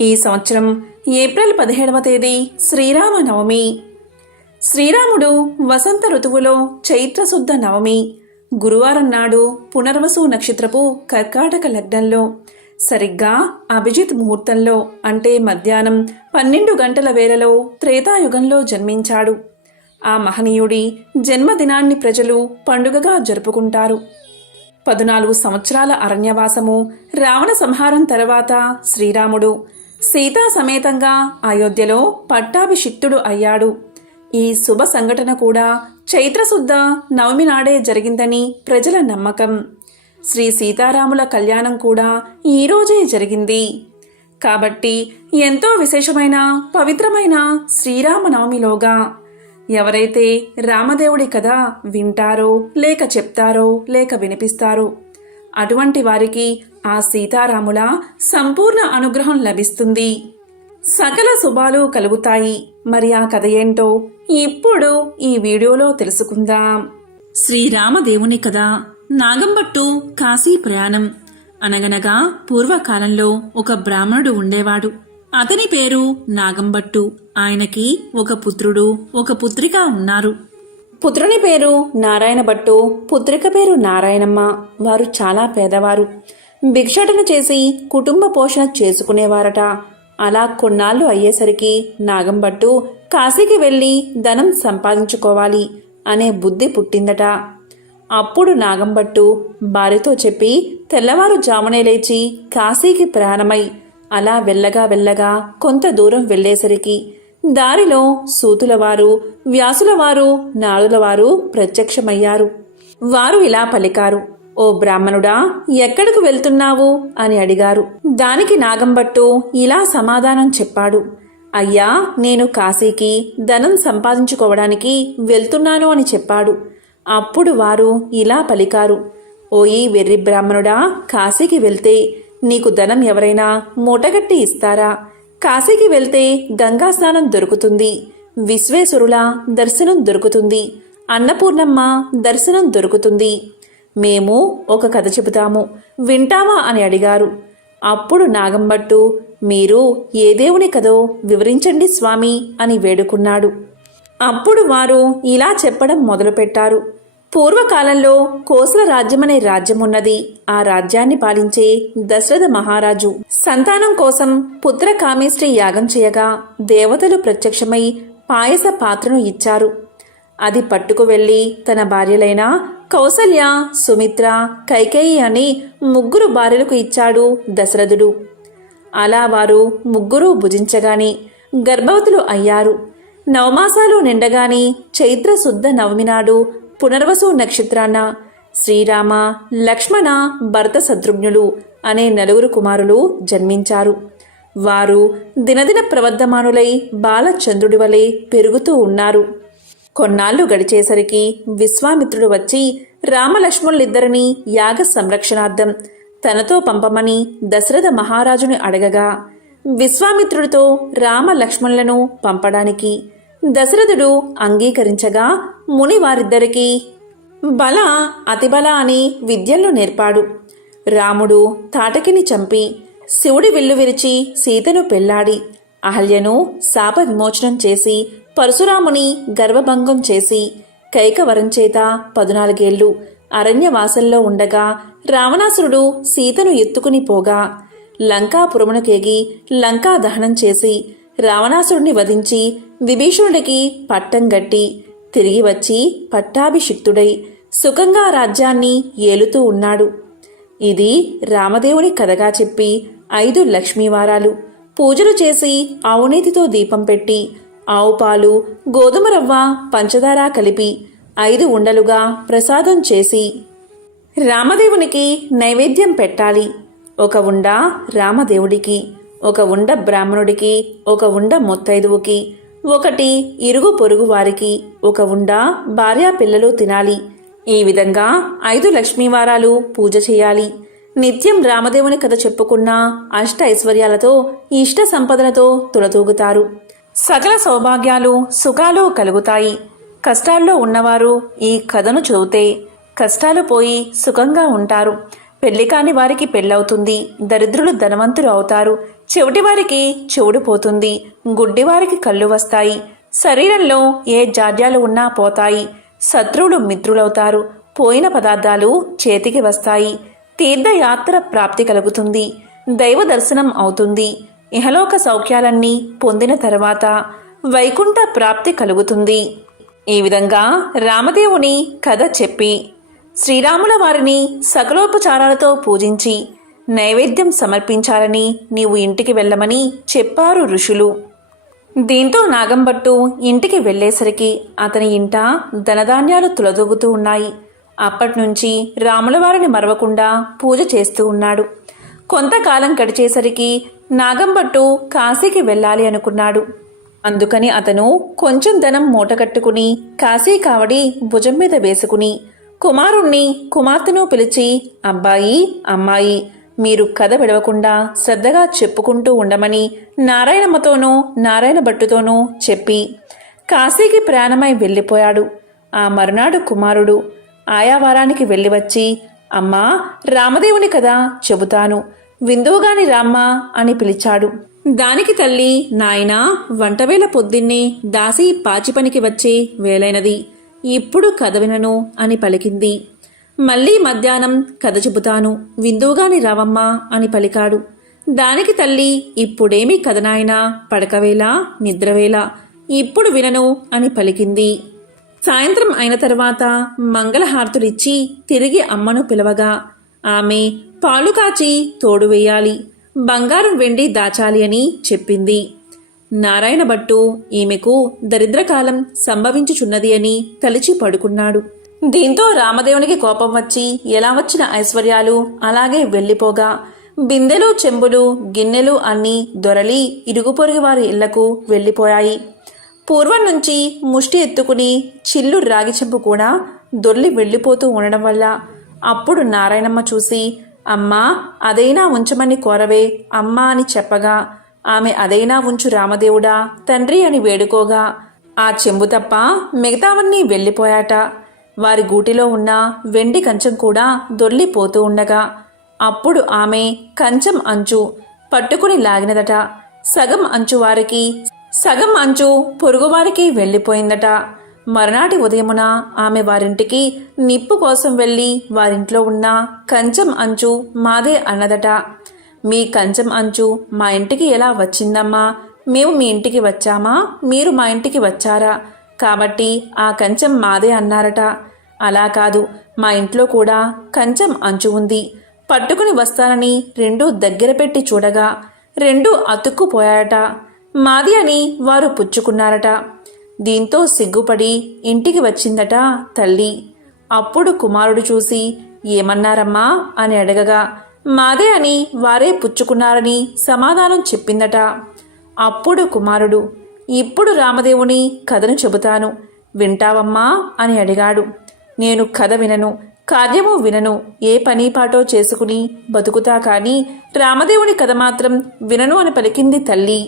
ఈ సంవత్సరం ఏప్రిల్ 17వ తేదీ శ్రీరామనవమి. శ్రీరాముడు వసంత ఋతువులో చైత్రశుద్ధ నవమి గురువారం నాడు పునర్వసు నక్షత్రపు కర్కాటక లగ్నంలో సరిగ్గా అభిజిత్ ముహూర్తంలో అంటే మధ్యాహ్నం 12 గంటల వేళలో త్రేతాయుగంలో జన్మించాడు. ఆ మహనీయుడి జన్మదినాన్ని ప్రజలు పండుగగా జరుపుకుంటారు. 14 సంవత్సరాల అరణ్యవాసము, రావణ సంహారం తర్వాత శ్రీరాముడు సీతా సమేతంగా అయోధ్యలో పట్టాభిషిక్తుడు అయ్యాడు. ఈ శుభ సంఘటన కూడా చైత్రశుద్ధ నవమి నాడే జరిగిందని ప్రజల నమ్మకం. శ్రీ సీతారాముల కళ్యాణం కూడా ఈరోజే జరిగింది. కాబట్టి ఎంతో విశేషమైన పవిత్రమైన శ్రీరామనవమిలోగా ఎవరైతే రామదేవుడి కథ వింటారో లేక చెప్తారో లేక వినిపిస్తారో అటువంటి వారికి ఆ సీతారాముల సంపూర్ణ అనుగ్రహం లభిస్తుంది, సకల శుభాలు కలుగుతాయి. మరి ఆ కథ ఏంటో ఇప్పుడు ఈ వీడియోలో తెలుసుకుందాం. శ్రీరామదేవుని కథ. నాగంబట్టు కాశీ ప్రయాణం. అనగనగా పూర్వకాలంలో ఒక బ్రాహ్మణుడు ఉండేవాడు. అతని పేరు నాగంబట్టు. ఆయనకి ఒక పుత్రుడు, ఒక పుత్రిక ఉన్నారు. పుత్రుని పేరు నారాయణ భట్టు, పుత్రిక పేరు నారాయణమ్మ. వారు చాలా పేదవారు. భిక్షాటన చేసి కుటుంబ పోషణ చేసుకునేవారట. అలా కొన్నాళ్ళు అయ్యేసరికి నాగంబట్టు కాశీకి వెళ్లి ధనం సంపాదించుకోవాలి అనే బుద్ధి పుట్టిందట. అప్పుడు నాగంబట్టు భార్యతో చెప్పి తెల్లవారుజామునే లేచి కాశీకి ప్రయాణమై అలా వెళ్ళగా కొంత దూరం వెళ్లేసరికి దారిలో సూతులవారు, వ్యాసులవారు, నాడులవారు ప్రత్యక్షమయ్యారు. వారు ఇలా పలికారు, ఓ బ్రాహ్మణుడా, ఎక్కడకు వెళ్తున్నావు అని అడిగారు. దానికి నాగంబట్టు ఇలా సమాధానం చెప్పాడు, అయ్యా, నేను కాశీకి ధనం సంపాదించుకోవడానికి వెళ్తున్నాను అని చెప్పాడు. అప్పుడు వారు ఇలా పలికారు, ఓయి వెర్రి బ్రాహ్మణుడా, కాశీకి వెళ్తే నీకు ధనం ఎవరైనా మూటగట్టి ఇస్తారా? కాశీకి వెళ్తే గంగా స్నానం దొరుకుతుంది, విశ్వేశ్వరుల దర్శనం దొరుకుతుంది, అన్నపూర్ణమ్మ దర్శనం దొరుకుతుంది. మేము ఒక కథ చెబుతాము, వింటావా అని అడిగారు. అప్పుడు నాగంబట్టు, మీరు ఏ దేవుని కథో వివరించండి స్వామి అని వేడుకున్నాడు. అప్పుడు వారు ఇలా చెప్పడం మొదలుపెట్టారు. పూర్వకాలంలో కోసల రాజ్యమనే రాజ్యమున్నది. ఆ రాజ్యాన్ని పాలించే దశరథ మహారాజు సంతానం కోసం పుత్ర కామేష్టి యాగం చేయగా దేవతలు ప్రత్యక్షమై పాయస పాత్రను ఇచ్చారు. అది పట్టుకు వెళ్లి తన భార్యలైన కౌసల్య, సుమిత్ర, కైకేయి అని 3 భార్యలకు ఇచ్చాడు దశరథుడు. అలా వారు 3 భుజించగాని గర్భవతులు అయ్యారు. నవమాసాలు నిండగాని చైత్ర శుద్ధ నవమి నాడు పునర్వసు నక్షత్రాన శ్రీరామ, లక్ష్మణ, భరత శత్రుఘ్నులు అనే 4 కుమారులు జన్మించారు. వారు దినదిన ప్రవర్ధమానులై బాలచంద్రుడి వలె పెరుగుతూ ఉన్నారు. కొన్నాళ్లు గడిచేసరికి విశ్వామిత్రుడు వచ్చి రామలక్ష్మణులిద్దరినీ యాగ సంరక్షణార్థం తనతో పంపమని దశరథ మహారాజుని అడగగా విశ్వామిత్రుడితో రామలక్ష్మణులను పంపడానికి దశరథుడు అంగీకరించగా ముని వారిద్దరికీ బల, అతిబల అని విద్యలను నేర్పాడు. రాముడు తాటకిని చంపి శివుడి విల్లు విరిచి సీతను పెళ్లాడి అహల్యను శాప విమోచనం చేసి పరశురాముని గర్భభంగం చేసి కైకవరం చేత 14 ఏళ్లు అరణ్యవాసంలో ఉండగా రావణాసురుడు సీతను ఎత్తుకుని పోగా లంకాపురమునకేగి లంకా దహనం చేసి రావణాసురుడిని వధించి విభీషణుడికి పట్టం గట్టి తిరిగి వచ్చి పట్టాభిషిక్తుడై సుఖంగా రాజ్యాన్ని ఏలుతూ ఉన్నాడు. ఇది రామదేవుని కథగా చెప్పి 5 లక్ష్మీవారాలు పూజలు చేసి ఆవునేతితో దీపం పెట్టి ఆవు పాలు, గోధుమ రవ్వ, పంచదార కలిపి 5 ఉండలుగా ప్రసాదం చేసి రామదేవునికి నైవేద్యం పెట్టాలి. 1 ఉండ రామదేవుడికి, 1 ఉండ బ్రాహ్మణుడికి, 1 ఉండ ముత్తైదువుకి, 1 ఇరుగు పొరుగు వారికి, 1 ఉండ భార్యా పిల్లలు తినాలి. ఈ విధంగా 5 లక్ష్మీవారాలు పూజ చేయాలి. నిత్యం రామదేవుని కథ చెప్పుకున్న అష్ట ఐశ్వర్యాలతో, ఇష్ట సంపదలతో తులతూగుతారు. సకల సౌభాగ్యాలు, సుఖాలు కలుగుతాయి. కష్టాల్లో ఉన్నవారు ఈ కథను చదివితే కష్టాలు పోయి సుఖంగా ఉంటారు. పెళ్లి కాని వారికి పెళ్ళవుతుంది, దరిద్రులు ధనవంతులు అవుతారు, చెవిటి వారికి చెవుడు పోతుంది, గుడ్డివారికి కళ్ళు వస్తాయి, శరీరంలో ఏ జాడ్యాలు ఉన్నా పోతాయి, శత్రువులు మిత్రులవుతారు, పోయిన పదార్థాలు చేతికి వస్తాయి, తీర్థయాత్ర ప్రాప్తి కలుగుతుంది, దైవ దర్శనం అవుతుంది, ఇహలోక సౌఖ్యాలన్నీ పొందిన తర్వాత వైకుంఠ ప్రాప్తి కలుగుతుంది. ఈ విధంగా రామదేవుని కథ చెప్పి శ్రీరాముల వారిని సకలోపచారాలతో పూజించి నైవేద్యం సమర్పించాలని నీవు ఇంటికి వెళ్ళమని చెప్పారు ఋషులు. దీంతో నాగంభట్టు ఇంటికి వెళ్ళేసరికి అతని ఇంట ధనధాన్యాలు తులదూగుతూ ఉన్నాయి. అప్పట్నుంచి రాములవారిని మరవకుండా పూజ చేస్తూ ఉన్నాడు. కొంతకాలం గడిచేసరికి నాగంభట్టు కాశీకి వెళ్ళాలి అనుకున్నాడు. అందుకని అతను కొంచెం ధనం మూటకట్టుకుని కాశీ కావడి భుజం మీద వేసుకుని కుమారుణ్ణి కుమార్తెను పిలిచి, అబ్బాయి అమ్మాయి, మీరు కథ విడవకుండా శ్రద్ధగా చెప్పుకుంటూ ఉండమని నారాయణమ్మతోనూ నారాయణ భట్టుతోనూ చెప్పి కాశీకి ప్రయాణమై వెళ్ళిపోయాడు. ఆ మరునాడు కుమారుడు ఆయా వారానికి వెళ్ళి వచ్చి, అమ్మా రామదేవుని కథ చెబుతాను, విందువుగాని రామ్మా అని పిలిచాడు. దానికి తల్లి, నాయనా వంటవేళ పొద్దున్నే దాసి పాచిపనికి వచ్చే వేలైనది, ఇప్పుడు కథ వినను అని పలికింది. మళ్ళీ మధ్యాహ్నం కథ చెబుతాను, విందువుగాని రావమ్మా అని పలికాడు. దానికి తల్లి, ఇప్పుడేమి కథ నాయనా, పడకవేళ నిద్రవేళ, ఇప్పుడు వినను అని పలికింది. సాయంత్రం అయిన తర్వాత మంగళహారతులిచ్చి తిరిగి అమ్మను పిలవగా ఆమె పాలు కాచి తోడు వేయాలి, బంగారం వెండి దాచాలి అని చెప్పింది. నారాయణ భట్టు ఈమెకు దరిద్రకాలం సంభవించుచున్నది అని తలిచి పడుకున్నాడు. దీంతో రామదేవునికి కోపం వచ్చి ఎలా వచ్చిన ఐశ్వర్యాలు అలాగే వెళ్ళిపోగా బిందెలు చెంబులు గిన్నెలు అన్నీ దొరలి ఇరుగు పొరుగు వారి ఇళ్లకు వెళ్ళిపోయాయి. పూర్వం నుంచి ముష్టి ఎత్తుకుని చిల్లు రాగి చెంపు కూడా దొర్లి వెళ్ళిపోతూ ఉండడం వల్ల అప్పుడు నారాయణమ్మ చూసి, అమ్మా అదైనా ఉంచమని కోరవే అమ్మా అని చెప్పగా ఆమె అదైనా ఉంచు రామదేవుడా తండ్రి అని వేడుకోగా ఆ చెంబు తప్ప మిగతావన్నీ వెళ్ళిపోయాట. వారి గూటిలో ఉన్న వెండి కంచం కూడా దొర్లిపోతూ ఉండగా అప్పుడు ఆమె కంచం అంచు పట్టుకుని లాగినదట. సగం అంచు వారికి, సగం అంచు పొరుగువారికి వెళ్ళిపోయిందట. మరునాటి ఉదయమున ఆమె వారింటికి నిప్పు కోసం వెళ్ళి వారింట్లో ఉన్న కంచం అంచు మాదే అన్నదట. మీ కంచం అంచు మా ఇంటికి ఎలా వచ్చిందమ్మా? మేము మీ ఇంటికి వచ్చామా, మీరు మా ఇంటికి వచ్చారా, కాబట్టి ఆ కంచం మాదే అన్నారట. అలా కాదు, మా ఇంట్లో కూడా కంచం అంచు ఉంది, పట్టుకుని వస్తానని రెండూ దగ్గర పెట్టి చూడగా రెండూ అతుక్కుపోయాయట. మాది అని వారు పుచ్చుకున్నారట. దీంతో సిగ్గుపడి ఇంటికి వచ్చిందట తల్లి. అప్పుడు కుమారుడు చూసి, ఏమన్నారమ్మా అని అడగగా మాదే అని వారే పుచ్చుకున్నారని సమాధానం చెప్పిందట. అప్పుడు కుమారుడు, ఇప్పుడు రామదేవుని కథను చెబుతాను, వింటావమ్మా అని అడిగాడు. నేను కథ వినను, కార్యము వినను, ఏ పని పాటో చేసుకుని బతుకుతా కానీ రామదేవుని కథ మాత్రం వినను అని పలికింది తల్లి.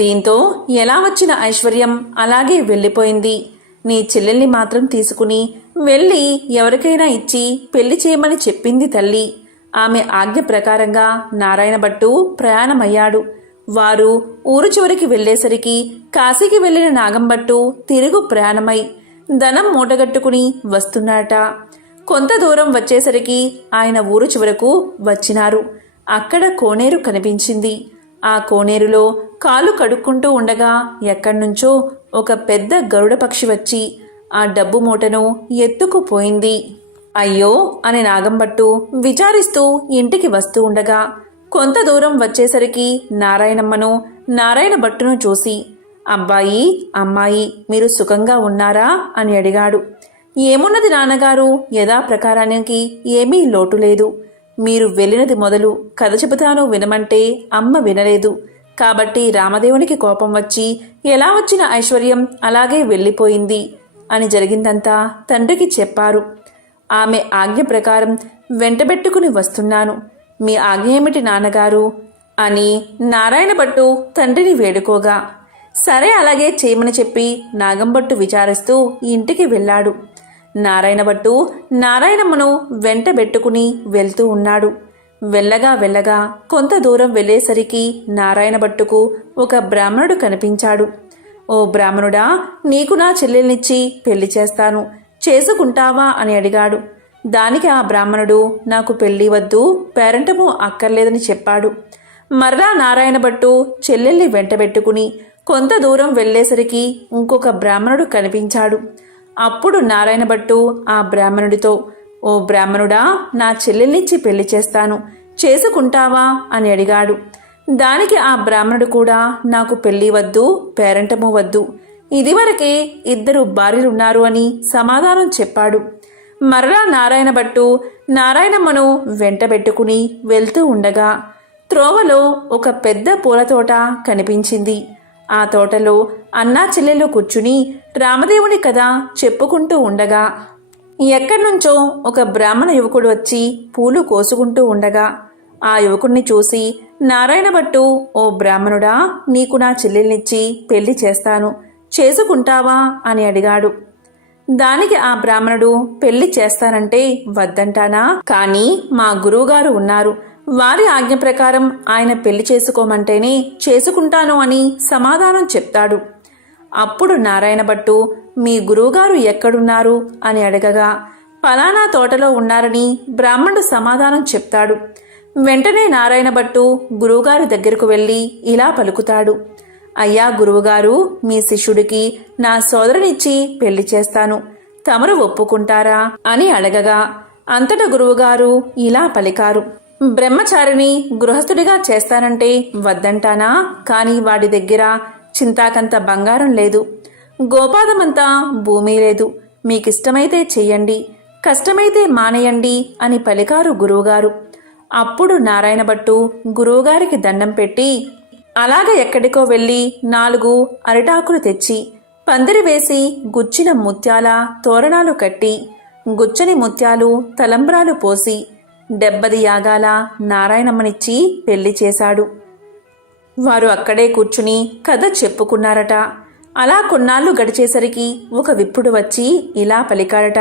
దీంతో ఎలా వచ్చిన ఐశ్వర్యం అలాగే వెళ్ళిపోయింది. నీ చెల్లెల్ని మాత్రం తీసుకుని వెళ్ళి ఎవరికైనా ఇచ్చి పెళ్లి చేయమని చెప్పింది తల్లి. ఆమె ఆజ్ఞ ప్రకారంగా నారాయణ భట్టు ప్రయాణమయ్యాడు. వారు ఊరు చివరికి వెళ్లేసరికి కాశీకి వెళ్లిన నాగంభట్టు తిరుగు ప్రయాణమై ధనం మూటగట్టుకుని వస్తున్నాడట. కొంత దూరం వచ్చేసరికి ఆయన ఊరు చివరకు వచ్చినారు. అక్కడ కోనేరు కనిపించింది. ఆ కోనేరులో కాలు కడుక్కుంటూ ఉండగా ఎక్కడ్నుంచో ఒక పెద్ద గరుడ పక్షి వచ్చి ఆ డబ్బు మూటను ఎత్తుకుపోయింది. అయ్యో అని నాగంభట్టు విచారిస్తూ ఇంటికి వస్తూ ఉండగా కొంత దూరం వచ్చేసరికి నారాయణమ్మను నారాయణ భట్టును చూసి, అబ్బాయి అమ్మాయి మీరు సుఖంగా ఉన్నారా అని అడిగాడు. ఏమున్నది నాన్నగారు, యథాప్రకారానికి ఏమీ లోటు లేదు. మీరు వెళ్ళినది మొదలు కథ చెబుతాను వినమంటే అమ్మ వినలేదు, కాబట్టి రామదేవునికి కోపం వచ్చి ఎలా వచ్చిన ఐశ్వర్యం అలాగే వెళ్ళిపోయింది అని జరిగిందంతా తండ్రికి చెప్పారు. ఆమె ఆజ్ఞ ప్రకారం వెంటబెట్టుకుని వస్తున్నాను, మీ ఆజ్ఞ ఏమిటి నాన్నగారు అని నారాయణ భట్టు తండ్రిని వేడుకోగా సరే అలాగే చేయమని చెప్పి నాగంభట్టు విచారిస్తూ ఇంటికి వెళ్ళాడు. నారాయణ భట్టు నారాయణమ్మను వెంటబెట్టుకుని వెళ్తూ ఉన్నాడు. వెళ్ళగా వెళ్ళగా కొంత దూరం వెళ్ళేసరికి నారాయణ భట్టుకు ఒక బ్రాహ్మణుడు కనిపించాడు. ఓ బ్రాహ్మణుడా, నీకు నా చెల్లెల్నిచ్చి పెళ్లి చేస్తాను, చేసుకుంటావా అని అడిగాడు. దానికి ఆ బ్రాహ్మణుడు, నాకు పెళ్లి వద్దు, పేరంటము అక్కర్లేదని చెప్పాడు. మరలా నారాయణ భట్టు చెల్లెల్ని వెంటబెట్టుకుని కొంత దూరం వెళ్ళేసరికి ఇంకొక బ్రాహ్మణుడు కనిపించాడు. అప్పుడు నారాయణ భట్టు ఆ బ్రాహ్మణుడితో, ఓ బ్రాహ్మణుడా, నా చెల్లెల్నిచ్చి పెళ్లి చేస్తాను, చేసుకుంటావా అని అడిగాడు. దానికి ఆ బ్రాహ్మణుడు కూడా, నాకు పెళ్లి వద్దు, పేరంటము వద్దు, ఇదివరకే 2 భార్యలున్నారు అని సమాధానం చెప్పాడు. మరలా నారాయణ భట్టు నారాయణమ్మను వెంటబెట్టుకుని వెళ్తూ ఉండగా త్రోవలో ఒక పెద్ద పూల తోట కనిపించింది. ఆ తోటలో అన్నా చెల్లెలు కూర్చుని రామదేవుని కథ చెప్పుకుంటూ ఉండగా ఎక్కడ్నుంచో ఒక బ్రాహ్మణ యువకుడు వచ్చి పూలు కోసుకుంటూ ఉండగా ఆ యువకుడిని చూసి నారాయణ భట్టు, ఓ బ్రాహ్మణుడా, నీకు నా చెల్లెల్నిచ్చి పెళ్లి చేస్తాను, చేసుకుంటావా అని అడిగాడు. దానికి ఆ బ్రాహ్మణుడు, పెళ్లి చేస్తానంటే వద్దంటానా, కానీ మా గురువుగారు ఉన్నారు, వారి ఆజ్ఞ ప్రకారం ఆయన పెళ్లి చేసుకోమంటేనే చేసుకుంటాను అని సమాధానం చెప్తాడు. అప్పుడు నారాయణ భట్టు, మీ గురువుగారు ఎక్కడున్నారు అని అడగగా ఫలానా తోటలో ఉన్నారని బ్రాహ్మణుడు సమాధానం చెప్తాడు. వెంటనే నారాయణ భట్టు గురువుగారి దగ్గరకు వెళ్ళి ఇలా పలుకుతాడు, అయ్యా గురువుగారు, మీ శిష్యుడికి నా సోదరునిచ్చి పెళ్లి చేస్తాను, తమరు ఒప్పుకుంటారా అని అడగగా అంతట గురువుగారు ఇలా పలికారు, బ్రహ్మచారిని గృహస్థుడిగా చేస్తానంటే వద్దంటానా, కానీ వాడి దగ్గర చింతాకంత బంగారం లేదు, గోపాదమంతా భూమి లేదు, మీకిష్టమైతే చెయ్యండి, కష్టమైతే మానేయండి అని పలికారు గురువుగారు. అప్పుడు నారాయణ భట్టు గురువుగారికి దండం పెట్టి అలాగ ఎక్కడికో వెళ్ళి 4 అరిటాకులు తెచ్చి పందిరి వేసి గుచ్చిన ముత్యాల తోరణాలు కట్టి గుచ్చని ముత్యాలు తలంబ్రాలు పోసి 70 యాగాల నారాయణమ్మనిచ్చి పెళ్లి చేశాడు. వారు అక్కడే కూర్చుని కథ చెప్పుకున్నారట. అలా కొన్నాళ్ళు గడిచేసరికి ఒక విప్రుడు వచ్చి ఇలా పలికాడట,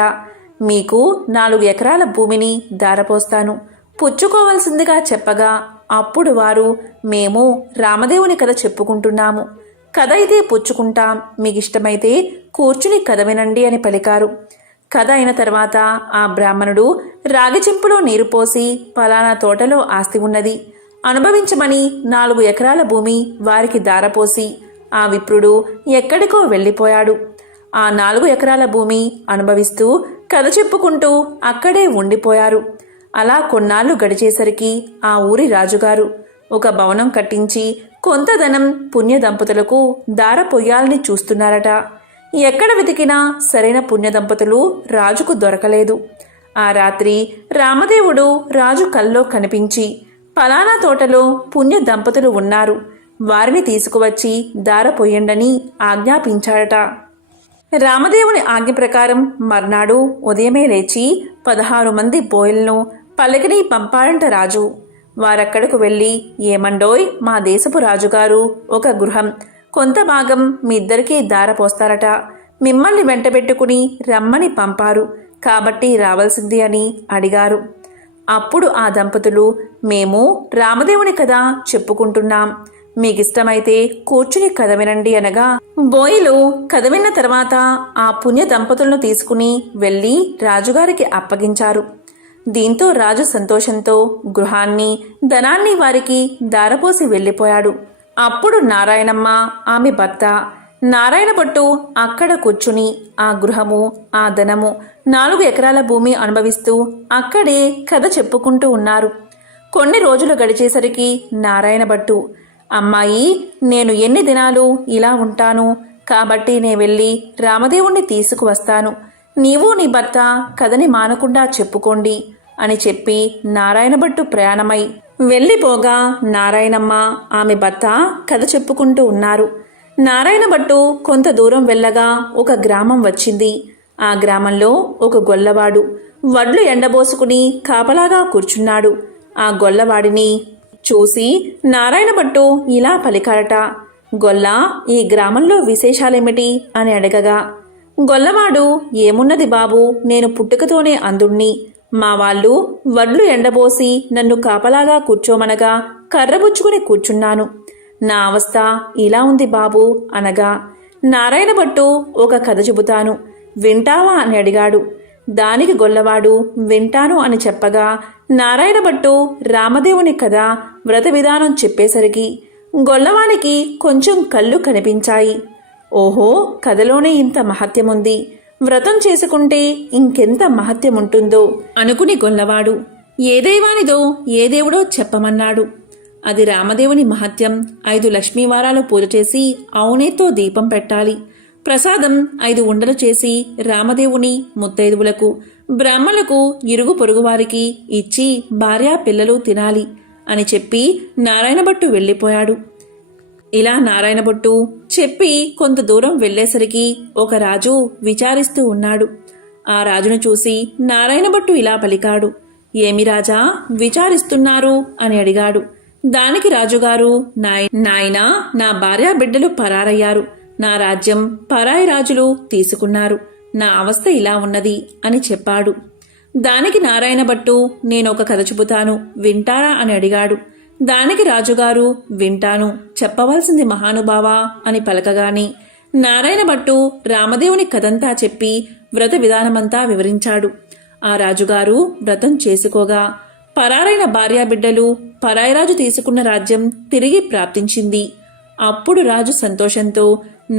మీకు 4 ఎకరాల భూమిని దారపోస్తాను, పుచ్చుకోవలసిందిగా చెప్పగా అప్పుడు వారు, మేము రామదేవుని కథ చెప్పుకుంటున్నాము, కథ అయితే పుచ్చుకుంటాం, మీకిష్టమైతే కూర్చుని కథ వినండి అని పలికారు. కథ అయిన తర్వాత ఆ బ్రాహ్మణుడు రాగి చెంపులో నీరు పోసి ఫలానా తోటలో ఆస్తి ఉన్నది, అనుభవించమని 4 ఎకరాల భూమి వారికి దారపోసి ఆ విప్రుడు ఎక్కడికో వెళ్ళిపోయాడు. ఆ 4 ఎకరాల భూమి అనుభవిస్తూ కథ చెప్పుకుంటూ అక్కడే ఉండిపోయారు. అలా కొన్నాళ్ళు గడిచేసరికి ఆ ఊరి రాజుగారు ఒక భవనం కట్టించి కొంత ధనం పుణ్య దంపతులకు దార పొయ్యాలని చూస్తున్నారట. ఎక్కడ వెతికినా సరైన పుణ్య దంపతులు రాజుకు దొరకలేదు. ఆ రాత్రి రామదేవుడు రాజు కల్లో కనిపించి, ఫలానా తోటలో పుణ్య దంపతులు ఉన్నారు, వారిని తీసుకువచ్చి దార పొయ్యండని ఆజ్ఞాపించాడట. రామదేవుని ఆజ్ఞ ప్రకారం మర్నాడు ఉదయమే లేచి 16 మంది బోయలను పల్లకిని పంపాడంట రాజు. వారక్కడకు వెళ్ళి, ఏమండోయ్, మా దేశపు రాజుగారు ఒక గృహం కొంత భాగం మీ ఇద్దరికీ దారపోస్తారట, మిమ్మల్ని వెంటబెట్టుకుని రమ్మని పంపారు, కాబట్టి రావాల్సింది అని అడిగారు. అప్పుడు ఆ దంపతులు, మేము రామదేవుని కథ చెప్పుకుంటున్నాం, మీకిష్టమైతే కూర్చుని కథ వినండి అనగా బోయిలు కథ విన్న తర్వాత ఆ పుణ్య దంపతులను తీసుకుని వెళ్ళి రాజుగారికి అప్పగించారు. దీంతో రాజు సంతోషంతో గృహాన్ని ధనాన్ని వారికి దారపోసి వెళ్ళిపోయాడు. అప్పుడు నారాయణమ్మ, ఆమె భర్త నారాయణ భట్టు అక్కడ కూర్చుని ఆ గృహము ఆ ధనము 4 ఎకరాల భూమి అనుభవిస్తూ అక్కడే కథ చెప్పుకుంటూ ఉన్నారు. కొన్ని రోజులు గడిచేసరికి నారాయణ భట్టు, అమ్మాయి, నేను ఎన్ని దినాలు ఇలా ఉంటాను, కాబట్టి నే వెళ్ళి రామదేవుణ్ణి తీసుకువస్తాను, నీవు నీ భర్త కథని మానకుండా చెప్పుకోండి అని చెప్పి నారాయణ భట్టు ప్రయాణమై వెళ్ళిపోగా నారాయణమ్మ ఆమె భర్త కథ చెప్పుకుంటూ ఉన్నారు. నారాయణ భట్టు కొంత దూరం వెళ్ళగా ఒక గ్రామం వచ్చింది. ఆ గ్రామంలో ఒక గొల్లవాడు వడ్లు ఎండబోసుకుని కాపలాగా కూర్చున్నాడు. ఆ గొల్లవాడిని చూసి నారాయణ భట్టు ఇలా పలికాడట, గొల్ల, ఈ గ్రామంలో విశేషాలేమిటి అని అడగగా గొల్లవాడు, ఏమున్నది బాబూ, నేను పుట్టుకతోనే అందుణ్ణి. మా వాళ్ళు వడ్లు ఎండబోసి నన్ను కాపలాగా కూర్చోమనగా కర్రబుచ్చుకుని కూర్చున్నాను. నా అవస్థ ఇలా ఉంది బాబూ అనగా, నారాయణ భట్టు ఒక కథ చెబుతాను, వింటావా అని అడిగాడు. దానికి గొల్లవాడు వింటాను అని చెప్పగా, నారాయణ భట్టు రామదేవుని కథ వ్రత విధానం చెప్పేసరికి గొల్లవానికి కొంచెం కళ్ళు కనిపించాయి. ఓహో, కథలోనే ఇంత మహత్యముంది, వ్రతం చేసుకుంటే ఇంకెంత మహత్యముంటుందో అనుకుని గొల్లవాడు ఏ దైవానిదో ఏ దేవుడో చెప్పమన్నాడు. అది రామదేవుని మహత్యం. 5 లక్ష్మీవారాలు పూజ చేసి అవునేతో దీపం పెట్టాలి. ప్రసాదం 5 ఉండలు చేసి రామదేవుని, ముత్తైదువులకు, బ్రాహ్మణులకు, ఇరుగు పొరుగువారికి ఇచ్చి భార్యా పిల్లలు తినాలి అని చెప్పి నారాయణభట్టు వెళ్ళిపోయాడు. ఇలా నారాయణభట్టు చెప్పి కొంత దూరం వెళ్లేసరికి ఒక రాజు విచారిస్తూ ఉన్నాడు. ఆ రాజును చూసి నారాయణభట్టు ఇలా పలికాడు, ఏమి రాజా విచారిస్తున్నారు అని అడిగాడు. దానికి రాజుగారు, నాయనా, నా భార్యా బిడ్డలు పరారయ్యారు, నా రాజ్యం పరాయి రాజులు తీసుకున్నారు, నా అవస్థ ఇలా ఉన్నది అని చెప్పాడు. దానికి నారాయణభట్టు, నేనొక కథ చెబుతాను, వింటారా అని అడిగాడు. దానికి రాజుగారు, వింటాను, చెప్పవలసింది మహానుభావా అని పలకగాని నారాయణభట్టు రామదేవుని కథంతా చెప్పి వ్రత విధానమంతా వివరించాడు. ఆ రాజుగారు వ్రతం చేసుకోగా పరారైన భార్యాబిడ్డలు, పరాయిరాజు తీసుకున్న రాజ్యం తిరిగి ప్రాప్తించింది. అప్పుడు రాజు సంతోషంతో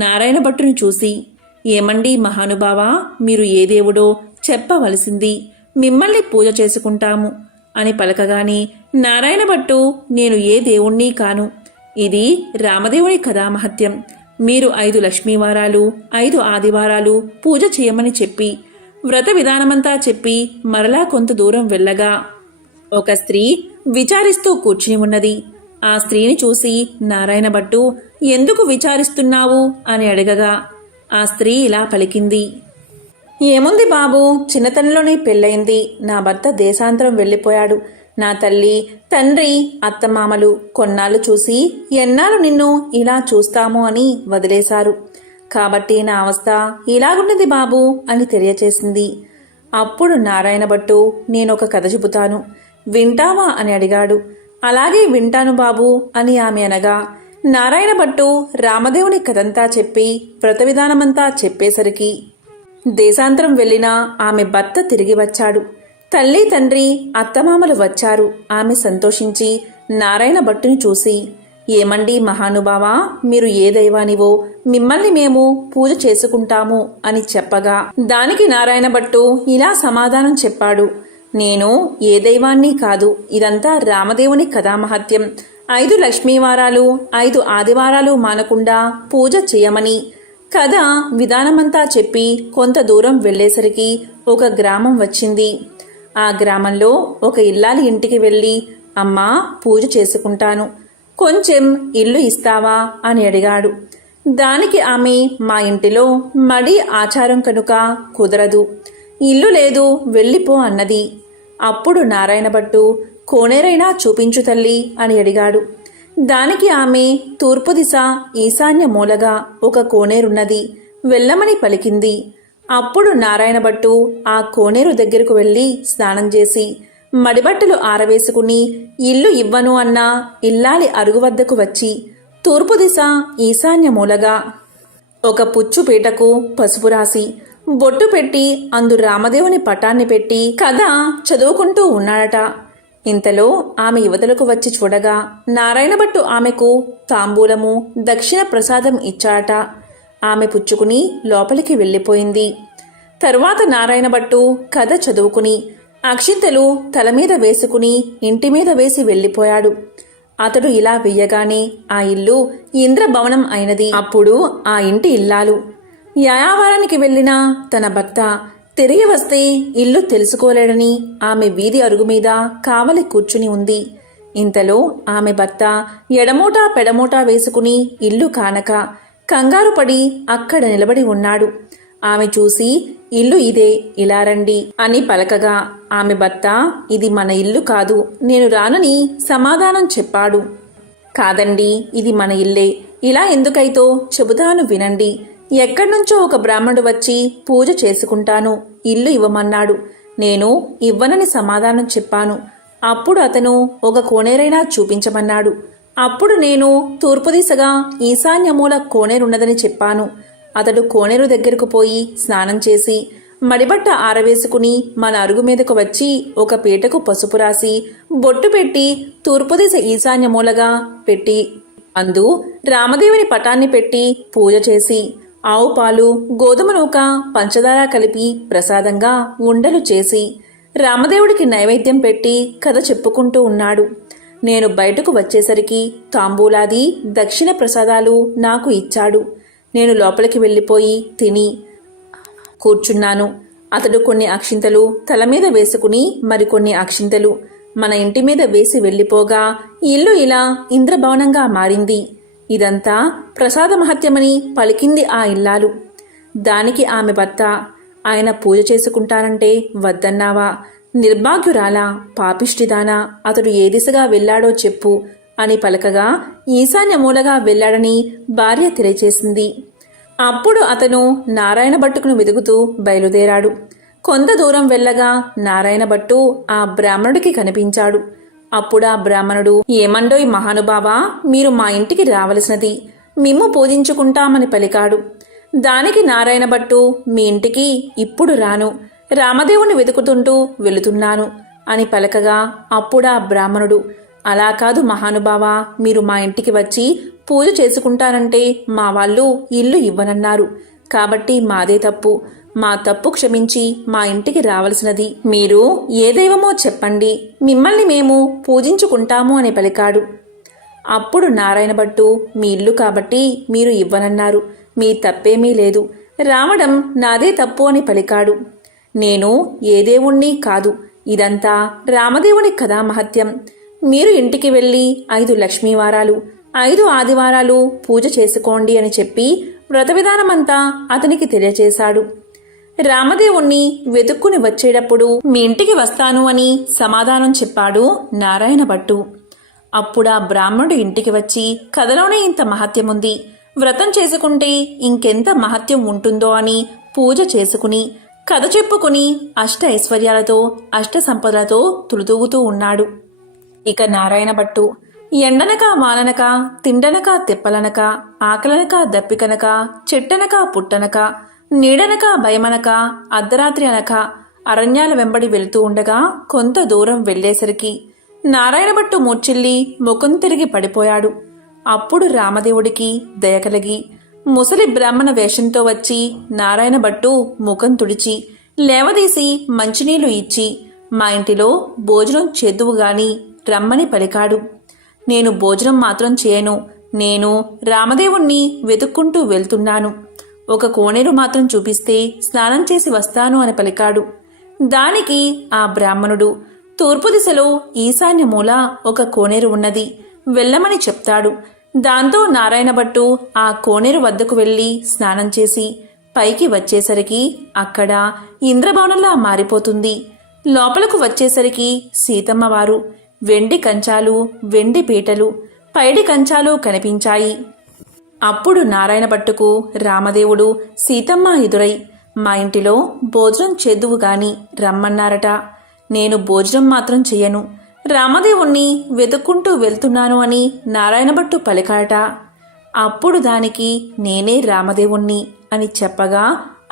నారాయణభట్టును చూసి, ఏమండి మహానుభావా, మీరు ఏ దేవుడో చెప్పవలసింది, మిమ్మల్ని పూజ చేసుకుంటాము అని పలకగాని నారాయణభట్టు, నేను ఏ దేవుణ్ణి కాను, ఇది రామదేవుని కథామహత్యం. మీరు 5 లక్ష్మీవారాలు, 5 ఆదివారాలు పూజ చేయమని చెప్పి వ్రత విధానమంతా చెప్పి మరలా కొంత దూరం వెళ్ళగా ఒక స్త్రీ విచారిస్తూ కూర్చుని ఉన్నది. ఆ స్త్రీని చూసి నారాయణభట్టు, ఎందుకు విచారిస్తున్నావు అని అడగగా ఆ స్త్రీ ఇలా పలికింది, ఏముంది బాబు, చిన్నతనంలోనే పెళ్ళయింది. నా భర్త దేశాంతరం వెళ్ళిపోయాడు. నా తల్లి, తండ్రి, అత్తమామలు కొన్నాళ్ళు చూసి ఎన్నాళ్ళు నిన్ను ఇలా చూస్తాము అని వదిలేశారు. కాబట్టి నా అవస్థ ఇలాగున్నది బాబు అని తెలియచేసింది. అప్పుడు నారాయణభట్టు, నేనొక కథ చెబుతాను, వింటావా అని అడిగాడు. అలాగే వింటాను బాబు అని ఆమె అనగా నారాయణభట్టు రామదేవుని కథంతా చెప్పి వ్రత విధానమంతా చెప్పేసరికి దేశాంతరం వెళ్లిన ఆమె భర్త తిరిగి వచ్చాడు. తల్లి, తండ్రి, అత్తమామలు వచ్చారు. ఆమె సంతోషించి నారాయణభట్టుని చూసి, ఏమండి మహానుభావా, మీరు ఏ దైవానివో, మిమ్మల్ని మేము పూజ చేసుకుంటాము అని చెప్పగా దానికి నారాయణభట్టు ఇలా సమాధానం చెప్పాడు, నేను ఏ దైవాన్ని కాదు, ఇదంతా రామదేవుని కథామహత్యం. 5 లక్ష్మీవారాలు, 5 ఆదివారాలు మానకుండా పూజ చేయమని కథ విధానమంతా చెప్పి కొంత దూరం వెళ్లేసరికి ఒక గ్రామం వచ్చింది. ఆ గ్రామంలో ఒక ఇల్లాలి ఇంటికి వెళ్ళి, అమ్మా, పూజ చేసుకుంటాను, కొంచెం ఇల్లు ఇస్తావా అని అడిగాడు. దానికి ఆమె, మా ఇంటిలో మడి ఆచారం కనుక కుదరదు, ఇల్లు లేదు, వెళ్ళిపో అన్నది. అప్పుడు నారాయణభట్టు, కోనేరైనా చూపించు తల్లి అని అడిగాడు. దానికి ఆమె, తూర్పు దిశ ఈశాన్య మూలగా ఒక కోనేరున్నది, వెళ్ళమని పలికింది. అప్పుడు నారాయణభట్టు ఆ కోనేరు దగ్గరకు వెళ్ళి స్నానం చేసి మడిబట్టలు ఆరవేసుకుని ఇల్లు ఇవ్వను అన్న ఇల్లాలి అరుగు వద్దకు వచ్చి తూర్పు దిశ ఈశాన్య మూలగా ఒక పుచ్చు పీటకు పసుపు రాసి బొట్టు పెట్టి అందు రామదేవుని పటాన్ని పెట్టి కథ చదువుకుంటూ ఉన్నాడట. ఇంతలో ఆమె యువతలకు వచ్చి చూడగా నారాయణభట్టు ఆమెకు తాంబూలము, దక్షిణ ప్రసాదం ఇచ్చాట. ఆమె పుచ్చుకుని లోపలికి వెళ్ళిపోయింది. తరువాత నారాయణభట్టు కథ చదువుకుని అక్షింతలు తల మీద వేసుకుని ఇంటి మీద వేసి వెళ్ళిపోయాడు. అతడు ఇలా వెయ్యగానే ఆ ఇల్లు ఇంద్రభవనం అయినది. అప్పుడు ఆ ఇంటి ఇల్లాలు యాయావారానికి వెళ్లిన తన భర్త తిరిగి వస్తే ఇల్లు తెలుసుకోలేడని ఆమె వీధి అరుగు మీద కావలి కూర్చుని ఉంది. ఇంతలో ఆమె భర్త ఎడమూటా పెడమూటా వేసుకుని ఇల్లు కానక కంగారు పడి అక్కడ నిలబడి ఉన్నాడు. ఆమె చూసి, ఇల్లు ఇదే, ఇలా రండి అని పలకగా ఆమె భర్త, ఇది మన ఇల్లు కాదు, నేను రానని సమాధానం చెప్పాడు. కాదండి, ఇది మన ఇల్లే, ఇలా ఎందుకైతో చెబుతాను వినండి. ఎక్కడ్నుంచో ఒక బ్రాహ్మణుడు వచ్చి పూజ చేసుకుంటాను, ఇల్లు ఇవ్వమన్నాడు. నేను ఇవ్వనని సమాధానం చెప్పాను. అప్పుడు అతను ఒక కోనేరైనా చూపించమన్నాడు. అప్పుడు నేను తూర్పు దిశగా ఈశాన్యమూల కోనేరున్నదని చెప్పాను. అతడు కోనేరు దగ్గరకు పోయి స్నానం చేసి మడిబట్ట ఆరవేసుకుని మన అరుగు మీదకు వచ్చి ఒక పీటకు పసుపు రాసి బొట్టు పెట్టి తూర్పు దిశ ఈశాన్యమూలగా పెట్టి అందు రామదేవుని పటాన్ని పెట్టి పూజ చేసి ఆవు పాలు, గోధుమ నూక, పంచదార కలిపి ప్రసాదంగా ఉండలు చేసి రామదేవుడికి నైవేద్యం పెట్టి కథ చెప్పుకుంటూ ఉన్నాడు. నేను బయటకు వచ్చేసరికి తాంబూలాది దక్షిణ ప్రసాదాలు నాకు ఇచ్చాడు. నేను లోపలికి వెళ్ళిపోయి తిని కూర్చున్నాను. అతడు కొన్ని అక్షింతలు తల మీద వేసుకుని మరికొన్ని అక్షింతలు మన ఇంటి మీద వేసి వెళ్ళిపోగా ఇల్లు ఇలా ఇంద్రభవనంగా మారింది. ఇదంతా ప్రసాద మహత్యమని పలికింది ఆ ఇల్లాలు. దానికి ఆమె భర్త, ఆయన పూజ చేసుకుంటానంటే వద్దన్నావా? నిర్భాగ్యురాలా, పాపిష్టిదానా, అతడు ఏ దిశగా వెళ్లాడో చెప్పు అని పలకగా ఈశాన్య మూలగా వెళ్లాడని భార్య తెలియచేసింది. అప్పుడు అతను నారాయణ భట్టుకును వెదుగుతూ బయలుదేరాడు. కొంత దూరం వెళ్ళగా నారాయణ భట్టు ఆ బ్రాహ్మణుడికి కనిపించాడు. అప్పుడు ఆ బ్రాహ్మణుడు, ఏమండోయ్ మహానుభావా, మీరు మా ఇంటికి రావలసినది, మిమ్ము పూజించుకుంటామని పలికాడు. దానికి నారాయణ భట్టు, మీ ఇంటికి ఇప్పుడు రాను, రామదేవుని వెతుకుతుంటూ వెళుతున్నాను అని పలకగా అప్పుడా బ్రాహ్మణుడు, అలా కాదు మహానుభావా, మీరు మా ఇంటికి వచ్చి పూజ చేసుకుంటానంటే మా వాళ్ళు ఇల్లు ఇవ్వనన్నారు. కాబట్టి మాదే తప్పు, మా తప్పు క్షమించి మా ఇంటికి రావలసినది. మీరు ఏ దైవమో చెప్పండి, మిమ్మల్ని మేము పూజించుకుంటాము అని పలికాడు. అప్పుడు నారాయణ భట్టు, మీ ఇల్లు కాబట్టి మీరు ఇవ్వనన్నారు, మీ తప్పేమీ లేదు, రావడం నాదే తప్పు అని పలికాడు. నేను ఏ దేవుణ్ణి కాదు, ఇదంతా రామదేవుని కథా మహత్యం. మీరు ఇంటికి వెళ్ళి 5 లక్ష్మీవారాలు 5 ఆదివారాలు పూజ చేసుకోండి అని చెప్పి వ్రత విధానమంతా అతనికి తెలియచేశాడు. రామదేవుణ్ణి వెతుక్కుని వచ్చేటప్పుడు మీ ఇంటికి వస్తాను అని సమాధానం చెప్పాడు నారాయణ భట్టు. అప్పుడా బ్రాహ్మణుడు ఇంటికి వచ్చి, కథలోనే ఇంత మహత్యముంది, వ్రతం చేసుకుంటే ఇంకెంత మహత్యం ఉంటుందో అని పూజ చేసుకుని కథ చెప్పుకుని అష్ట ఐశ్వర్యాలతో అష్ట సంపదలతో తులుతూగుతూ ఉన్నాడు. ఇక నారాయణ భట్టు ఎండనక వాననక, తిండనక తెప్పలనక, ఆకలనక దప్పికనక, చెట్టనక పుట్టనక, నీడనక భయమనక, అర్ధరాత్రి అనక అరణ్యాల వెంబడి వెళుతూ ఉండగా కొంత దూరం వెళ్లేసరికి నారాయణ భట్టు మూర్చిల్లి ముఖం తిరిగి పడిపోయాడు. అప్పుడు రామదేవుడికి దయ కలిగి ముసలి బ్రాహ్మణ వేషంతో వచ్చి నారాయణ భట్టు ముఖం తుడిచి లేవదీసి మంచినీళ్లు ఇచ్చి మా ఇంటిలో భోజనం చేద్దువుగాని రమ్మని పలికాడు. నేను భోజనం మాత్రం చేయను, నేను రామదేవుణ్ణి వెతుక్కుంటూ వెళ్తున్నాను, ఒక కోనేరు మాత్రం చూపిస్తే స్నానం చేసి వస్తాను అని పలికాడు. దానికి ఆ బ్రాహ్మణుడు, తూర్పు దిశలో ఈశాన్య మూల ఒక కోనేరు ఉన్నది, వెళ్ళమని చెప్తాడు. దాంతో నారాయణ భట్టు ఆ కోనేరు వద్దకు వెళ్లి స్నానం చేసి పైకి వచ్చేసరికి అక్కడ ఇంద్రభవనంలా మారిపోతుంది. లోపలకు వచ్చేసరికి సీతమ్మవారు వెండి కంచాలు, వెండి పీటలు, పైడి కంచాలు కనిపించాయి. అప్పుడు నారాయణ భట్టుకు రామదేవుడు, సీతమ్మ ఎదురై, మా ఇంటిలో భోజనం చేద్దువు గాని రమ్మన్నారట. నేను భోజనం మాత్రం చెయ్యను, రామదేవుణ్ణి వెతుక్కుంటూ వెళ్తున్నాను అని నారాయణ భట్టు పలికాట. అప్పుడు దానికి నేనే రామదేవుణ్ణి అని చెప్పగా,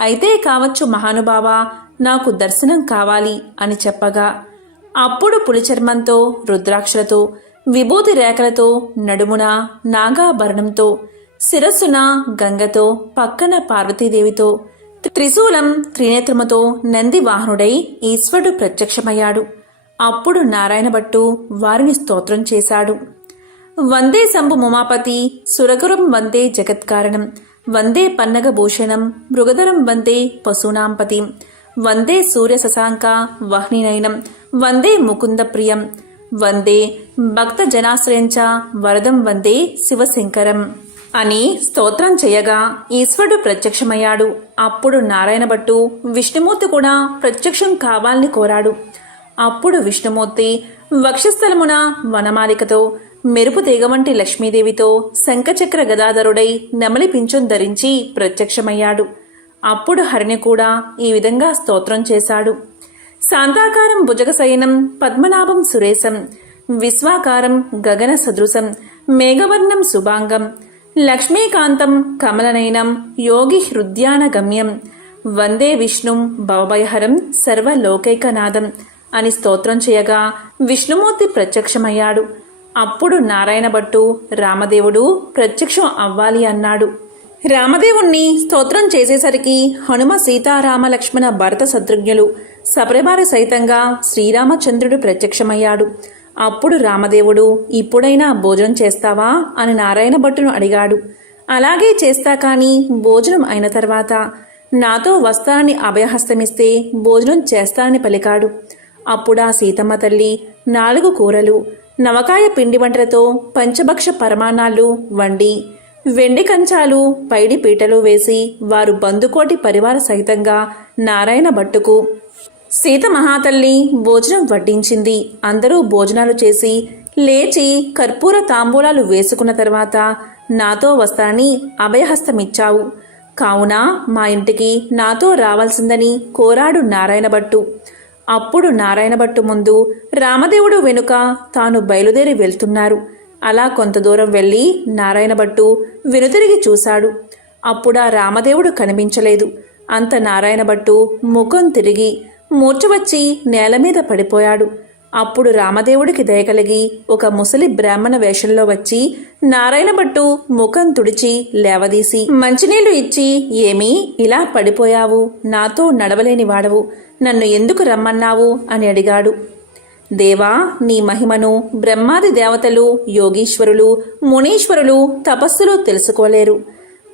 అయితే కావచ్చు మహానుభావా, నాకు దర్శనం కావాలి అని చెప్పగా, అప్పుడు పులిచర్మంతో, రుద్రాక్షలతో, విభూతి రేఖలతో, నడుమున నాగాభరణంతో, శిరస్సున గంగతో, పక్కన పార్వతీదేవితో, త్రిశూలం త్రినేత్రముతో నంది వాహనుడై ఈశ్వరుడు ప్రత్యక్షమయ్యాడు. అప్పుడు నారాయణ భట్టు వారిని స్తోత్రం చేశాడు. వందే శంభు ఉమాపతి సురగురం వందే జగత్కారణం, వందే పన్నగభూషణం మృగధరం వందే పశూనాంపతిం, వందే సూర్య శశాంక వహ్నినయనం, వందే ముకుంద ప్రియం, వందే భక్త జనాశ్రయంచ వరదం వందే శివశంకరం అని స్తోత్రం చేయగా ఈశ్వరుడు ప్రత్యక్షమయ్యాడు. అప్పుడు నారాయణ భట్టు విష్ణుమూర్తి కూడా ప్రత్యక్షం కావాలని కోరాడు. అప్పుడు విష్ణుమూర్తి వక్షస్థలమున వనమాలికతో మెరుపు తీగ వంటి లక్ష్మీదేవితో శంఖచక్ర గదాధరుడై నెమలి పింఛం ధరించి ప్రత్యక్షమయ్యాడు. అప్పుడు హరిణి కూడా ఈ విధంగా స్తోత్రం చేశాడు. శాంతాకారం భుజగశయనం పద్మనాభం సురేశం విశ్వాకారం గగన సదృశం మేఘవర్ణం శుభాంగం లక్ష్మీకాంతం కమలనయనం యోగి హృద్యాన గమ్యం వందే విష్ణుం భవభయహరం సర్వలోకైకనాథం అని స్తోత్రం చేయగా విష్ణుమూర్తి ప్రత్యక్షమయ్యాడు. అప్పుడు నారాయణ భట్టు రామదేవుడు ప్రత్యక్షం అవ్వాలి అన్నాడు. రామదేవుణ్ణి స్తోత్రం చేసేసరికి హనుమ సీతారామ లక్ష్మణ భరత శత్రుఘ్నులు సపరివార సహితంగా శ్రీరామచంద్రుడు ప్రత్యక్షమయ్యాడు. అప్పుడు రామదేవుడు ఇప్పుడైనా భోజనం చేస్తావా అని నారాయణ భట్టును అడిగాడు. అలాగే చేస్తా కాని భోజనం అయిన తర్వాత నాతో వస్తానని అభయహస్తమిస్తే భోజనం చేస్తానని పలికాడు. అప్పుడా సీతమ్మ తల్లి 4 కూరలు నవకాయ పిండి వంటలతో పంచభక్ష పరమాన్నాలు వండి వెండి కంచాలు పైడి పీటలు వేసి వారు బందుకోటి పరివార సహితంగా నారాయణ భట్టుకు సీత మహాతల్లి భోజనం వడ్డించింది. అందరూ భోజనాలు చేసి లేచి కర్పూర తాంబూలాలు వేసుకున్న తర్వాత నాతో వస్తానని అభయహస్తమిచ్చావు కావున మా ఇంటికి నాతో రావాల్సిందని కోరాడు నారాయణ భట్టు. అప్పుడు నారాయణ భట్టు ముందు రామదేవుడు వెనుక తాను బయలుదేరి వెళ్తున్నారు. అలా కొంత దూరం వెళ్ళి నారాయణ భట్టు వెనుతిరిగి చూశాడు. అప్పుడా రామదేవుడు కనిపించలేదు. అంత నారాయణ భట్టు ముఖం తిరిగి మూర్ఛ వచ్చి నేల మీద పడిపోయాడు. అప్పుడు రామదేవుడికి దయకలిగి ఒక ముసలి బ్రాహ్మణ వేషంలో వచ్చి నారాయణ భట్టు ముఖం తుడిచి లేవదీసి మంచినీళ్లు ఇచ్చి ఏమీ ఇలా పడిపోయావు, నాతో నడవలేని వాడవు, నన్ను ఎందుకు రమ్మన్నావు అని అడిగాడు. దేవా, నీ మహిమను బ్రహ్మాది దేవతలు, యోగీశ్వరులు, మునీశ్వరులు తపస్సులు తెలుసుకోలేరు.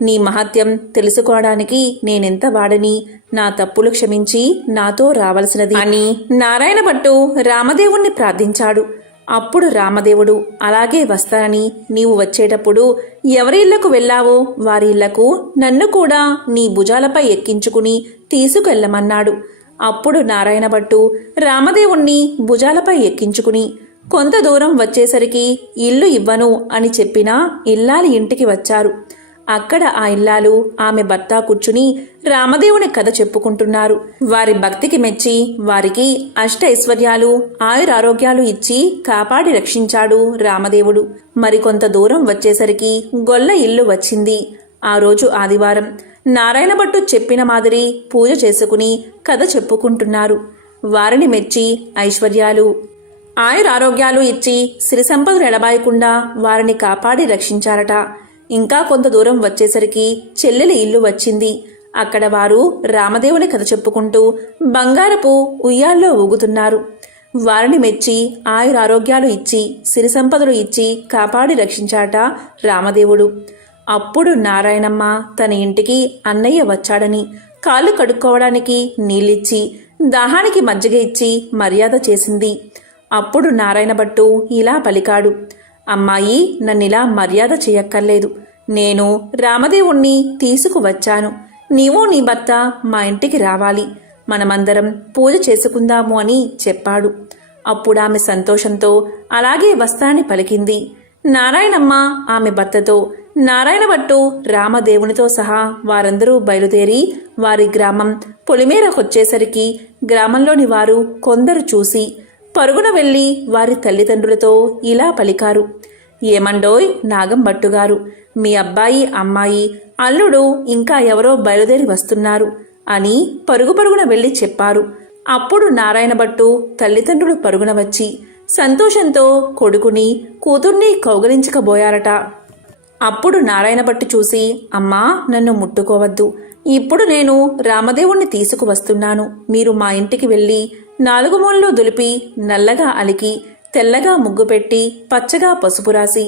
నీ మహత్యం తెలుసుకోవడానికి నేనెంత వాడని, నా తప్పులు క్షమించి నాతో రావలసినది అని నారాయణ భట్టు రామదేవుణ్ణి ప్రార్థించాడు. అప్పుడు రామదేవుడు అలాగే వస్తానని, నీవు వచ్చేటప్పుడు ఎవరి ఇళ్లకు వెళ్ళావో వారి ఇళ్లకు నన్ను కూడా నీ భుజాలపై ఎక్కించుకుని తీసుకెళ్లమన్నాడు. అప్పుడు నారాయణ భట్టు రామదేవుణ్ణి భుజాలపై ఎక్కించుకుని కొంత దూరం వచ్చేసరికి ఇల్లు ఇవ్వను అని చెప్పినా ఇల్లాలి ఇంటికి వచ్చారు. అక్కడ ఆ ఇల్లాలు ఆమె భర్త కూర్చుని రామదేవుని కథ చెప్పుకుంటున్నారు. వారి భక్తికి మెచ్చి వారికి అష్ట ఐశ్వర్యాలు, ఆయురారోగ్యాలు ఇచ్చి కాపాడి రక్షించాడు రామదేవుడు. మరికొంత దూరం వచ్చేసరికి గొల్ల ఇల్లు వచ్చింది. ఆ రోజు ఆదివారం. నారాయణ భట్టు చెప్పిన మాదిరి పూజ చేసుకుని కథ చెప్పుకుంటున్నారు. వారిని మెచ్చి ఐశ్వర్యాలు, ఆయురారోగ్యాలు ఇచ్చి సిరి సంపదలు ఎడబాయకుండా వారిని కాపాడి రక్షించారట. ఇంకా కొంత దూరం వచ్చేసరికి చెల్లెలి ఇల్లు వచ్చింది. అక్కడ వారు రామదేవుని కథ చెప్పుకుంటూ బంగారపు ఉయ్యాల్లో ఊగుతున్నారు. వారిని మెచ్చి ఆయురారోగ్యాలు ఇచ్చి సిరి సంపదలు ఇచ్చి కాపాడి రక్షించాట రామదేవుడు. అప్పుడు నారాయణమ్మ తన ఇంటికి అన్నయ్య వచ్చాడని కాళ్ళు కడుక్కోవడానికి నీళ్ళిచ్చి దాహానికి మజ్జిగ ఇచ్చి మర్యాద చేసింది. అప్పుడు నారాయణ భట్టు ఇలా పలికాడు. అమ్మాయి, నన్నిలా మర్యాద చేయక్కర్లేదు. నేను రామదేవుణ్ణి తీసుకువచ్చాను. నీవు నీ భర్త మా ఇంటికి రావాలి. మనమందరం పూజ చేసుకుందాము అని చెప్పాడు. అప్పుడు ఆమె సంతోషంతో అలాగే వస్తానని పలికింది. నారాయణమ్మ ఆమె భర్తతో, నారాయణ భట్టు రామదేవునితో సహా వారందరూ బయలుదేరి వారి గ్రామం పొలిమేరకొచ్చేసరికి గ్రామంలోని వారు కొందరు చూసి పరుగున వెళ్లి వారి తల్లిదండ్రులతో ఇలా పలికారు. ఏమండోయ్ నాగం భట్టుగారు, మీ అబ్బాయి, అమ్మాయి, అల్లుడు ఇంకా ఎవరో బయలుదేరి వస్తున్నారు అని పరుగున వెళ్లి చెప్పారు. అప్పుడు నారాయణ భట్టు తల్లిదండ్రులు పరుగున వచ్చి సంతోషంతో కొడుకుని కూతుర్ని కౌగలించకబోయారట. అప్పుడు నారాయణ భట్టు చూసి, అమ్మా, నన్ను ముట్టుకోవద్దు. ఇప్పుడు నేను రామదేవుణ్ణి తీసుకువస్తున్నాను. మీరు మా ఇంటికి వెళ్ళి 4 మూలలు దులిపి నల్లగా అలికి తెల్లగా ముగ్గు పెట్టి పచ్చగా పసుపు రాసి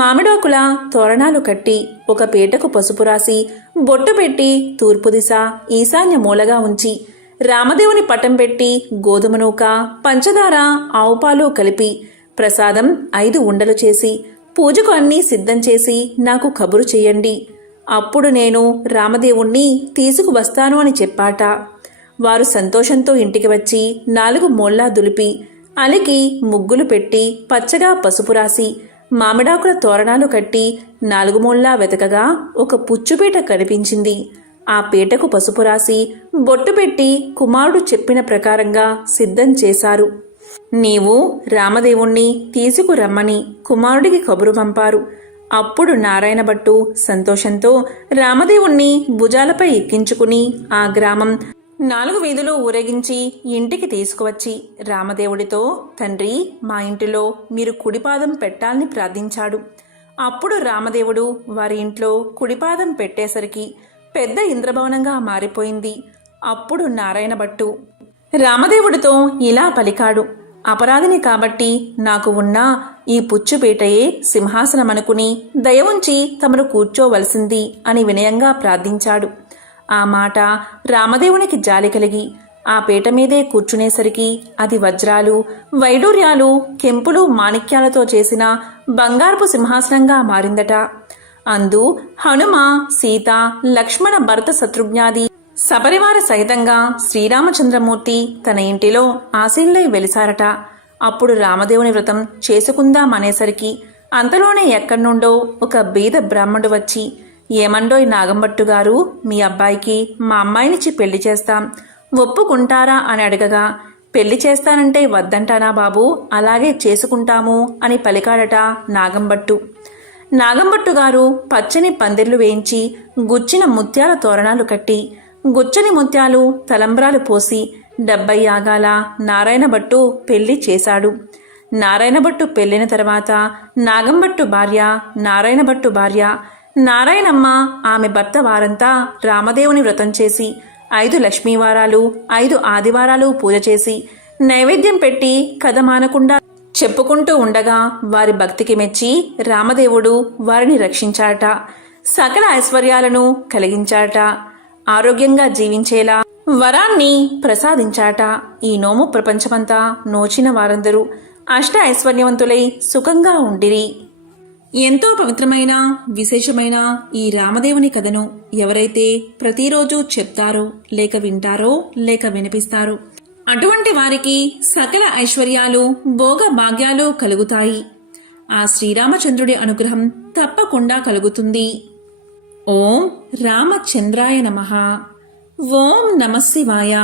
మామిడాకుల తోరణాలు కట్టి ఒక పీటకు పసుపు రాసి బొట్టు పెట్టి తూర్పు దిశ ఈశాన్య మూలగా ఉంచి రామదేవుని పటం పెట్టి గోధుమ నూక, పంచదార, ఆవుపాలు కలిపి ప్రసాదం 5 ఉండలు చేసి పూజకు అన్నీ సిద్ధం చేసి నాకు కబురు చెయ్యండి. అప్పుడు నేను రామదేవుణ్ణి తీసుకువస్తాను అని చెప్పాట. వారు సంతోషంతో ఇంటికి వచ్చి 4 మూల్లా దులిపి అలికి ముగ్గులు పెట్టి పచ్చగా పసుపు రాసి మామిడాకుల తోరణాలు కట్టి 4 మూలలా వెతకగా ఒక పుచ్చుపీట కనిపించింది. ఆ పీటకు పసుపు రాసి బొట్టు పెట్టి కుమారుడు చెప్పిన ప్రకారంగా సిద్ధం చేశారు. నీవు రామదేవుణ్ణి తీసుకురమ్మని కుమారుడికి కబురు పంపారు. అప్పుడు నారాయణ భట్టు సంతోషంతో రామదేవుణ్ణి భుజాలపై ఎక్కించుకుని ఆ గ్రామం 4 వీధులు ఊరేగించి ఇంటికి తీసుకువచ్చి రామదేవుడితో, తండ్రి, మా ఇంటిలో మీరు కుడిపాదం పెట్టాలని ప్రార్థించాడు. అప్పుడు రామదేవుడు వారి ఇంట్లో కుడిపాదం పెట్టేసరికి పెద్ద ఇంద్రభవనంగా మారిపోయింది. అప్పుడు నారాయణ భట్టు రామదేవుడితో ఇలా పలికాడు, అపరాధిని కాబట్టి నాకు ఉన్న ఈ పుచ్చుపీటయే సింహాసనమనుకుని దయవుంచి తమను కూర్చోవలసింది అని వినయంగా ప్రార్థించాడు. ఆ మాట రామదేవునికి జాలి కలిగి ఆ పీట మీదే కూర్చునేసరికి అది వజ్రాలు, వైడూర్యాలు, కెంపులు, మాణిక్యాలతో చేసిన బంగారపు సింహాసనంగా మారిందట. అందు హనుమ, సీత, లక్ష్మణ, భరత, శత్రుఘ్నాది సపరివార సహితంగా శ్రీరామచంద్రమూర్తి తన ఇంటిలో ఆసీనులై వెలిసారట. అప్పుడు రామదేవుని వ్రతం చేసుకుందామనేసరికి అంతలోనే ఎక్కడి నుండో ఒక బీద బ్రాహ్మణుడు వచ్చి, ఏమండోయ్ నాగంభట్టు గారు, మీ అబ్బాయికి మా అమ్మాయినిచ్చి పెళ్లి చేస్తాం, ఒప్పుకుంటారా అని అడగగా, పెళ్లి చేస్తానంటే వద్దంటానా బాబు, అలాగే చేసుకుంటాము అని పలికాడట నాగంభట్టు. నాగంభట్టు గారు పచ్చని పందిర్లు వేయించి గుచ్చిన ముత్యాల తోరణాలు కట్టి గుచ్చని ముత్యాలు తలంబ్రాలు పోసి 70 యాగాల నారాయణ భట్టు పెళ్లి చేశాడు. నారాయణ భట్టు పెళ్లిన తర్వాత నాగంభట్టు భార్య, నారాయణ భట్టు భార్య నారాయణమ్మ, ఆమె భర్త వారంతా రామదేవుని వ్రతం చేసి 5 లక్ష్మీవారాలు, 5 ఆదివారాలు పూజ చేసి నైవేద్యం పెట్టి కథ మానకుండా చెప్పుకుంటూ ఉండగా వారి భక్తికి మెచ్చి రామదేవుడు వారిని రక్షించాట, సకల ఐశ్వర్యాలను కలిగించాట, ఆరోగ్యంగా జీవించేలా వరాన్ని ప్రసాదించాట. ఈ నోము ప్రపంచమంతా నోచిన వారందరూ అష్ట ఐశ్వర్యవంతులై సుఖంగా ఉండిరి. ఎంతో పవిత్రమైన విశేషమైన ఈ రామదేవుని కథను ఎవరైతే ప్రతిరోజు చెప్తారో, లేక వింటారో, లేక వినిపిస్తారో అటువంటి వారికి సకల ఐశ్వర్యాలు, భోగ భాగ్యాలు కలుగుతాయి. ఆ శ్రీరామచంద్రుడి అనుగ్రహం తప్పకుండా కలుగుతుంది. ఓం రామచంద్రాయ నమః. ఓం నమః శివాయ.